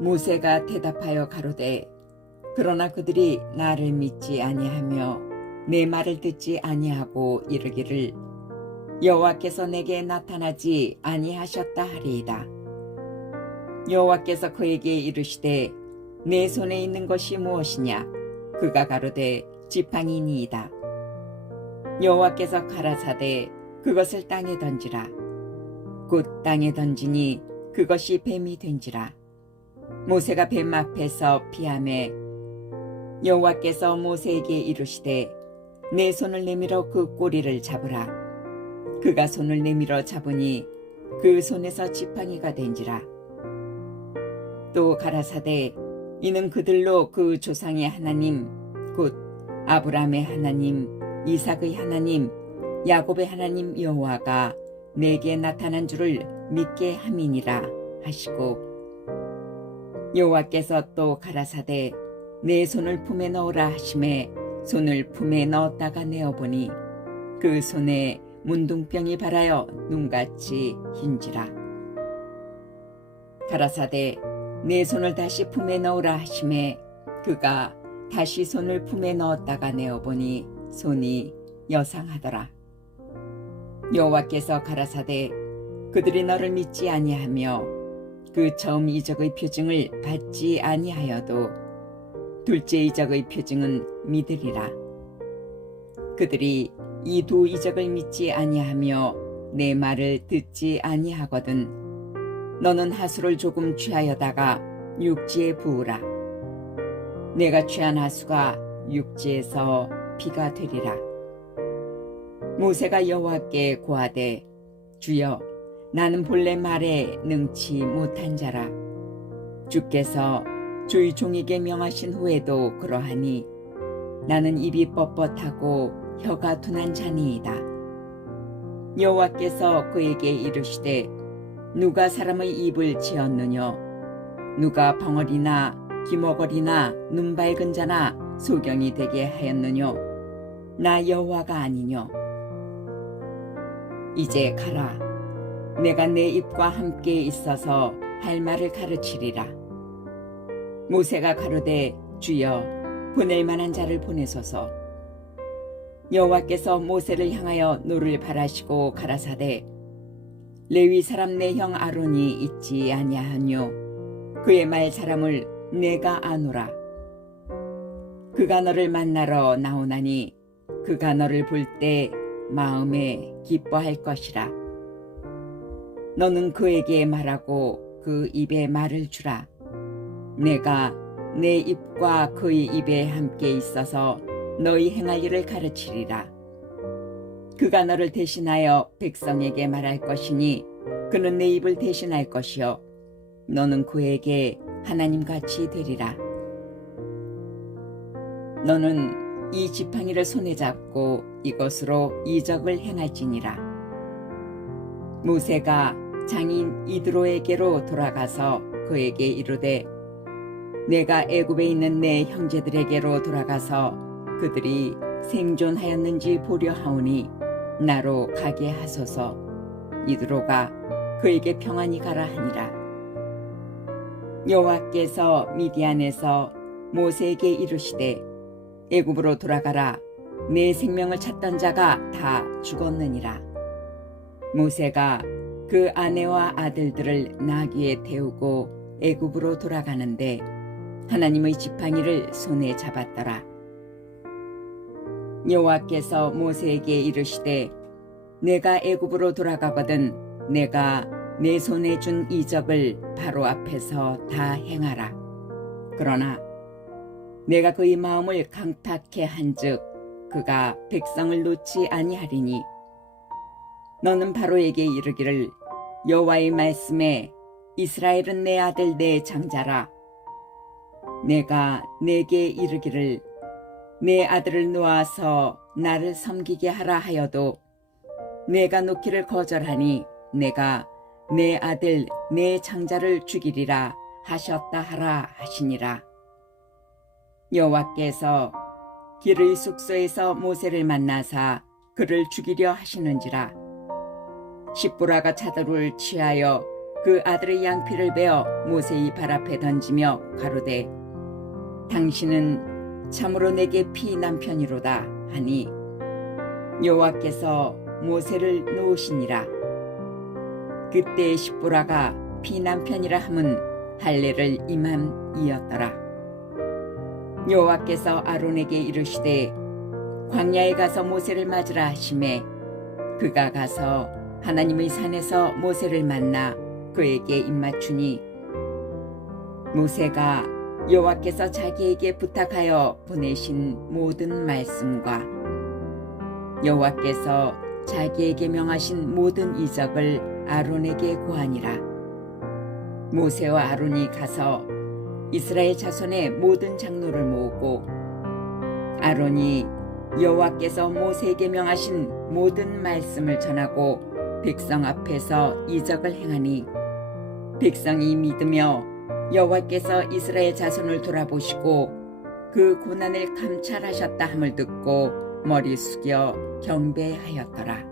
모세가 대답하여 가로되 그러나 그들이 나를 믿지 아니하며 내 말을 듣지 아니하고 이르기를 여호와께서 내게 나타나지 아니하셨다 하리이다. 여호와께서 그에게 이르시되 내 손에 있는 것이 무엇이냐 그가 가로되 지팡이니이다. 여호와께서 가라사대 그것을 땅에 던지라 곧 땅에 던지니 그것이 뱀이 된지라 모세가 뱀 앞에서 피함에 여호와께서 모세에게 이르시되 내 손을 내밀어 그 꼬리를 잡으라 그가 손을 내밀어 잡으니 그 손에서 지팡이가 된지라 또 가라사대 이는 그들로 그 조상의 하나님 곧 아브라함의 하나님 이삭의 하나님 야곱의 하나님 여호와가 내게 나타난 줄을 믿게 함이니라 하시고 여호와께서 또 가라사대 내 손을 품에 넣으라 하심에 손을 품에 넣었다가 내어 보니 그 손에 문둥병이 발하여 눈같이 흰지라 가라사대 내 손을 다시 품에 넣으라 하심에 그가 다시 손을 품에 넣었다가 내어 보니 손이 여상하더라 여호와께서 가라사대 그들이 너를 믿지 아니하며 그 처음 이적의 표징을 받지 아니하여도 둘째 이적의 표징은 믿으리라. 그들이 이 두 이적을 믿지 아니하며 내 말을 듣지 아니하거든 너는 하수를 조금 취하여다가 육지에 부으라. 내가 취한 하수가 육지에서 비가 되리라. 모세가 여호와께 고하되 주여 나는 본래 말에 능치 못한 자라. 주께서 주의 종에게 명하신 후에도 그러하니 나는 입이 뻣뻣하고 혀가 둔한 자니이다. 여호와께서 그에게 이르시되 누가 사람의 입을 지었느냐 누가 벙어리나 기머거리나 눈 밝은 자나 소경이 되게 하였느냐나 여호와가 아니뇨 이제 가라 내가 내 입과 함께 있어서 할 말을 가르치리라. 모세가 가로되 주여 보낼 만한 자를 보내소서. 여호와께서 모세를 향하여 노를 바라시고 가라사대 레위 사람 내 형 아론이 있지 아니하뇨 그의 말 사람을 내가 아노라 그가 너를 만나러 나오나니 그가 너를 볼 때 마음에 기뻐할 것이라. 너는 그에게 말하고 그 입에 말을 주라. 내가 내 입과 그의 입에 함께 있어서 너희 행할 일을 가르치리라. 그가 너를 대신하여 백성에게 말할 것이니 그는 내 입을 대신할 것이요 너는 그에게 하나님 같이 되리라. 너는 이 지팡이를 손에 잡고 이것으로 이적을 행할지니라. 모세가 장인 이드로에게로 돌아가서 그에게 이르되 내가 애굽에 있는 내 형제들에게로 돌아가서 그들이 생존하였는지 보려 하오니 나로 가게 하소서 이드로가 그에게 평안히 가라 하니라 여호와께서 미디안에서 모세에게 이르시되 애굽으로 돌아가라 내 생명을 찾던 자가 다 죽었느니라 모세가 그 아내와 아들들을 나귀에 태우고 애굽으로 돌아가는데 하나님의 지팡이를 손에 잡았더라. 여호와께서 모세에게 이르시되 내가 애굽으로 돌아가거든 내가 내 손에 준 이적을 바로 앞에서 다 행하라. 그러나 내가 그의 마음을 강탁해 한즉 그가 백성을 놓지 아니하리니 너는 바로에게 이르기를 여호와의 말씀에 이스라엘은 내 아들 내 장자라 내가 내게 이르기를 내 아들을 놓아서 나를 섬기게 하라 하여도 내가 놓기를 거절하니 내가 내 아들 내 장자를 죽이리라 하셨다 하라 하시니라 여호와께서 길의 숙소에서 모세를 만나사 그를 죽이려 하시는지라 십부라가 자도를 취하여 그 아들의 양피를 베어 모세의 발 앞에 던지며 가로되 당신은 참으로 내게 피 남편이로다 하니 여호와께서 모세를 놓으시니라 그때 십부라가 피 남편이라 함은 할례를 임함이었더라 여호와께서 아론에게 이르시되 광야에 가서 모세를 맞으라 하심에 그가 가서 하나님의 산에서 모세를 만나 그에게 입맞추니 모세가 여호와께서 자기에게 부탁하여 보내신 모든 말씀과 여호와께서 자기에게 명하신 모든 이적을 아론에게 구하니라 모세와 아론이 가서 이스라엘 자손의 모든 장로를 모으고 아론이 여호와께서 모세에게 명하신 모든 말씀을 전하고 백성 앞에서 이적을 행하니 백성이 믿으며 여호와께서 이스라엘 자손을 돌아보시고 그 고난을 감찰하셨다 함을 듣고 머리 숙여 경배하였더라.